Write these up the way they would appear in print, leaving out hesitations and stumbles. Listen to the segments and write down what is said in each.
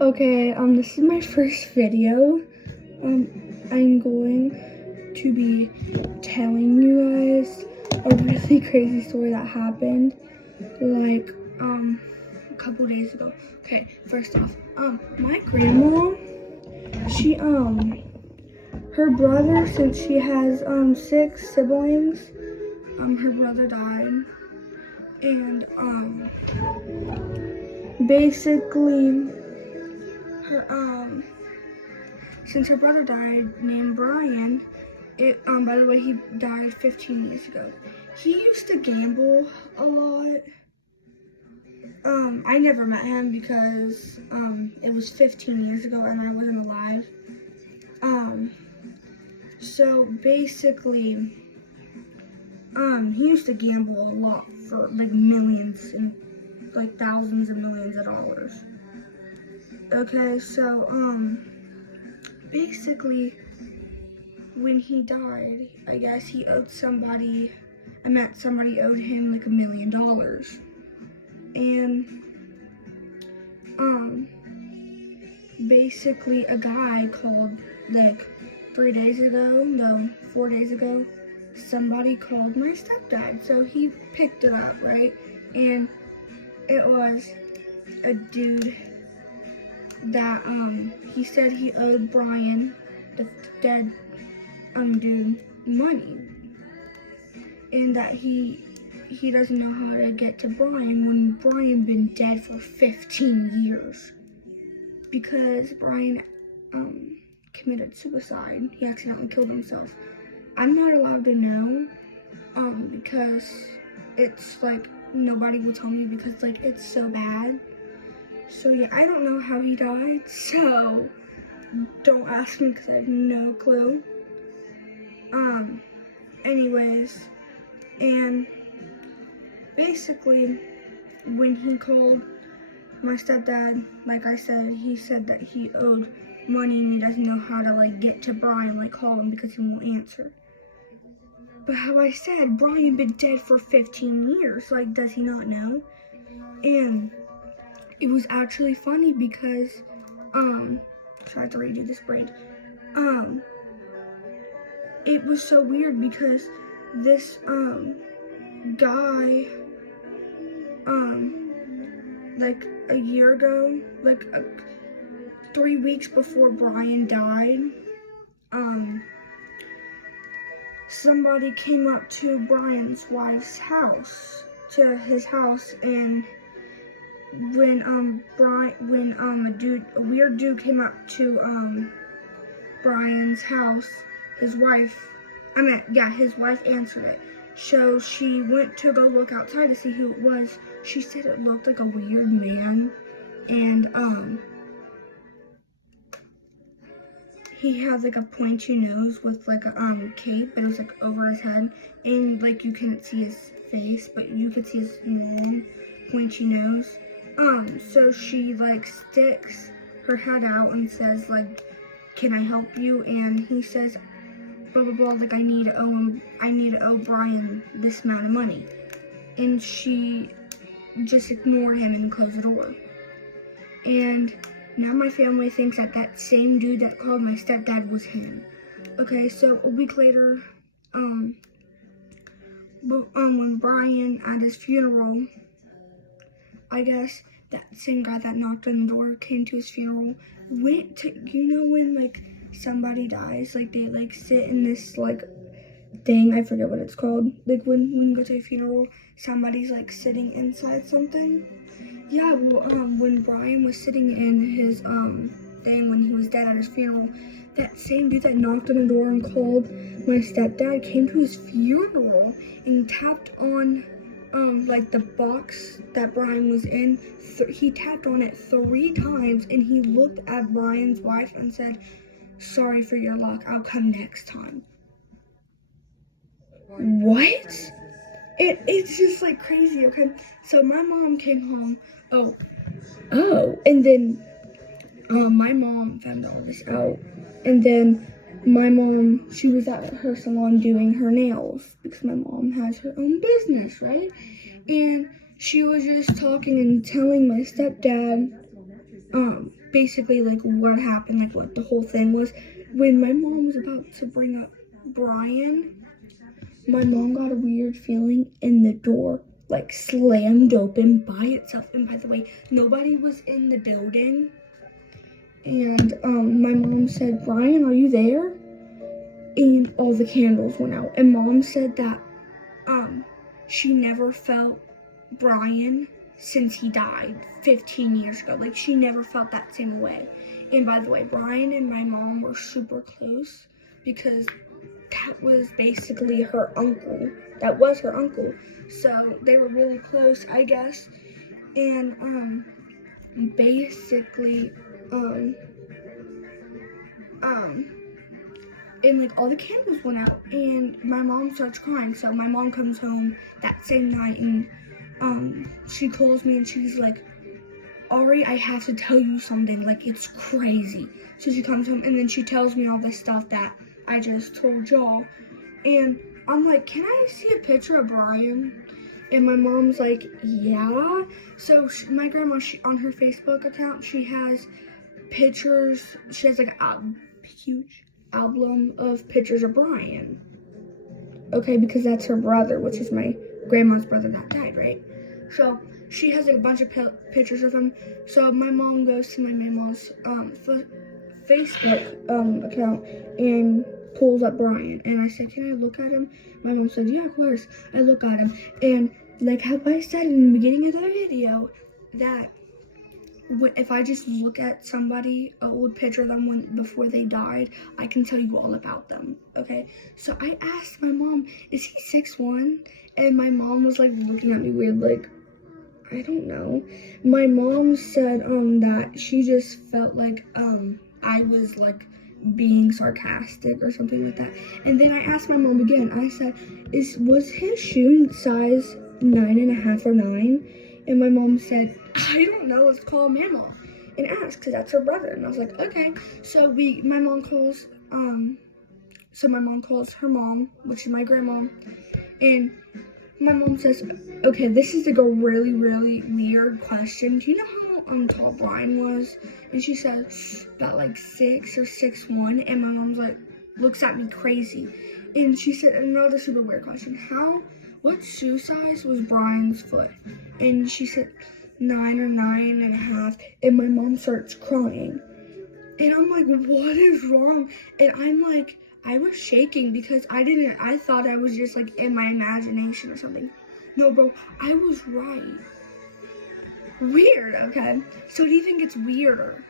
Okay, this is my first video. I'm going to be telling you guys a really crazy story that happened, like, a couple days ago. Okay, first off, my grandma, she, her brother, since she has, 6 siblings, her brother died, and, basically, since her brother died, named Brian, by the way, he died 15 years ago. He used to gamble a lot. I never met him because, it was 15 years ago and I wasn't alive. So basically, he used to gamble a lot for like millions and like thousands of millions of dollars. Okay, so, basically, when he died, I guess he owed somebody, somebody owed him like $1 million. And, basically a guy called like 4 days ago, somebody called my stepdad. So he picked it up, right? And it was a dude that, he said he owed Brian, the dead, dude, money. And that he doesn't know how to get to Brian when Brian been dead for 15 years. Because Brian, committed suicide. He accidentally killed himself. I'm not allowed to know, because it's like, nobody will tell me because like, it's so bad. So yeah, I don't know how he died, so don't ask me because I have no clue. Anyways, and basically, when he called my stepdad, like I said, he said that he owed money and he doesn't know how to like get to Brian, like call him because he won't answer. But how I said, Brian been dead for 15 years, like does he not know? And it was actually funny because, sorry, I have to redo this braid. It was so weird because this, guy, like a year ago, like 3 weeks before Brian died, somebody came up to Brian's wife's house, to his house, and when a weird dude came up to Brian's house, his wife answered it. So she went to go look outside to see who it was. She said it looked like a weird man, and he had like a pointy nose with like a cape, but it was like over his head, and like you couldn't see his face, but you could see his long pointy nose. So she like sticks her head out and says like, "Can I help you?" And he says, blah blah blah, like I need to owe Brian this amount of money. And she just ignored him and closed the door. And now my family thinks that that same dude that called my stepdad was him. Okay, so a week later, when Brian at his funeral, I guess that same guy that knocked on the door came to his funeral, went to, you know when like somebody dies, like they like sit in this like thing, I forget what it's called, like when you go to a funeral, somebody's like sitting inside something. Yeah, well, when Brian was sitting in his thing when he was dead at his funeral, that same dude that knocked on the door and called my stepdad came to his funeral and tapped on like the box that Brian was in. He tapped on it 3 times and he looked at Brian's wife and said, "Sorry for your luck, I'll come next time." What? It's just like crazy, okay? So my mom came home, and then my mom found all this out, and then my mom, she was at her salon doing her nails because my mom has her own business, right? And she was just talking and telling my stepdad basically like what happened, like what the whole thing was. When my mom was about to bring up Brian, my mom got a weird feeling and the door like slammed open by itself. And by the way, nobody was in the building. And my mom said, "Brian, are you there?" And all the candles went out. And mom said that she never felt Brian since he died 15 years ago. Like, she never felt that same way. And by the way, Brian and my mom were super close because that was basically her uncle. That was her uncle. So they were really close, I guess. And basically, and like all the candles went out and my mom starts crying. So my mom comes home that same night and she calls me and she's like, "Ari, I have to tell you something, like it's crazy." So she comes home and then she tells me all this stuff that I just told y'all. And I'm like, "Can I see a picture of Brian?" And my mom's like, "Yeah." So my grandma, on her Facebook account, she has pictures. She has like a huge album of pictures of Brian. Okay, because that's her brother, which is my grandma's brother that died, right? So she has like a bunch of pictures of him. So my mom goes to my mom's Facebook account and pulls up Brian. And I said, "Can I look at him?" My mom said, "Yeah, of course." I look at him. And like how I said in the beginning of the video, that if I just look at somebody, an old picture of them before they died, I can tell you all about them, okay? So I asked my mom, "Is he 6'1"? And my mom was like looking at me weird, like, I don't know. My mom said that she just felt like I was like being sarcastic or something like that. And then I asked my mom again. I said, was his shoe size 9.5 or 9? And my mom said, "I don't know, let's call Mama and ask, because that's her brother." And I was like, okay. So my mom calls her mom, which is my grandma, and my mom says, "Okay, this is like a really, really weird question. Do you know how tall Brian was?" And she said, "About like 6 or 6'1". And my mom's like, looks at me crazy. And she said, another super weird question. What shoe size was Brian's foot? And she said 9 or 9.5. And my mom starts crying. And I'm like, what is wrong? And I'm like, I was shaking because I thought I was just like in my imagination or something. No, bro, I was right. Weird, okay? So it even gets weirder.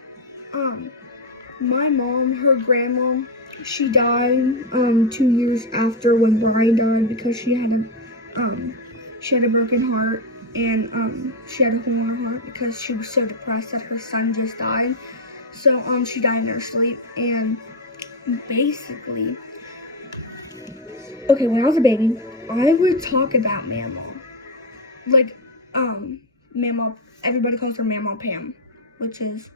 My mom, her grandma, she died 2 years after when Brian died because she had a broken heart, and she had a hole in her heart because she was so depressed that her son just died. So she died in her sleep. And basically, okay, when I was a baby, I would talk about Mama. Like, Mama, everybody calls her Mama Pam, which is,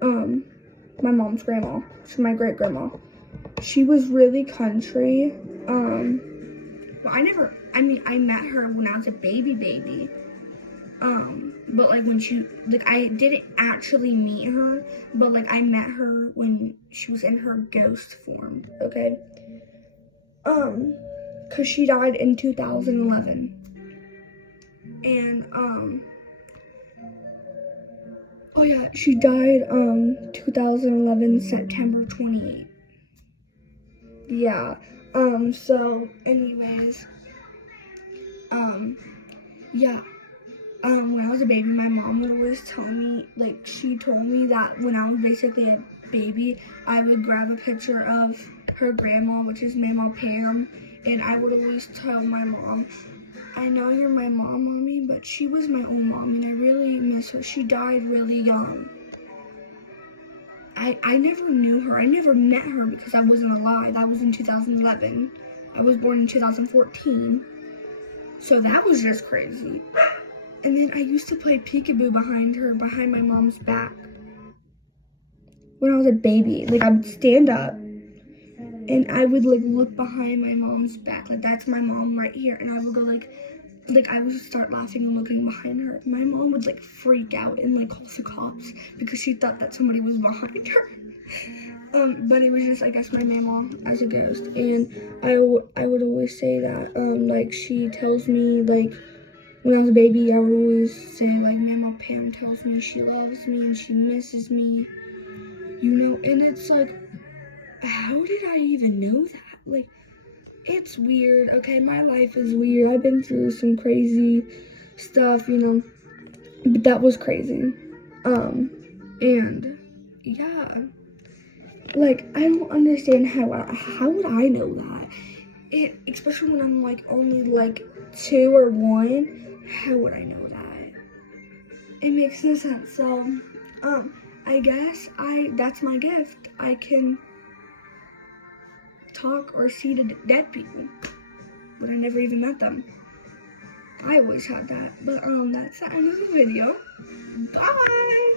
my mom's grandma. She's my great grandma. She was really country. Well, I met her when I was a baby. But like I didn't actually meet her, but like I met her when she was in her ghost form, okay? Cause she died in 2011. And, oh yeah, she died, 2011, September 28th. Yeah, so anyways, yeah. When I was a baby, my mom would always tell me, like, she told me that when I was basically a baby, I would grab a picture of her grandma, which is Mama Pam, and I would always tell my mom, "I know you're my mom, Mommy, but she was my own mom, and I really miss her. She died really young." I never knew her. I never met her because I wasn't alive. That was in 2011. I was born in 2014. So that was just crazy. And then I used to play peekaboo behind my mom's back. When I was a baby, like I would stand up and I would like look behind my mom's back. Like that's my mom right here. And I would go like, like I would start laughing and looking behind her. My mom would like freak out and like call the cops because she thought that somebody was behind her. But it was just, I guess, my mama as a ghost. And I would always say that, like, she tells me, like, when I was a baby, I would always say, like, Mama Pam tells me she loves me and she misses me, you know? And it's like, how did I even know that? Like, it's weird, okay? My life is weird. I've been through some crazy stuff, you know? But that was crazy. And, yeah. Like, I don't understand how would I know that? Especially when I'm like only like 2 or 1, how would I know that? It makes no sense. So, I guess that's my gift. I can talk or see to dead people, but I never even met them. I always had that. But that's the end of the video. Bye.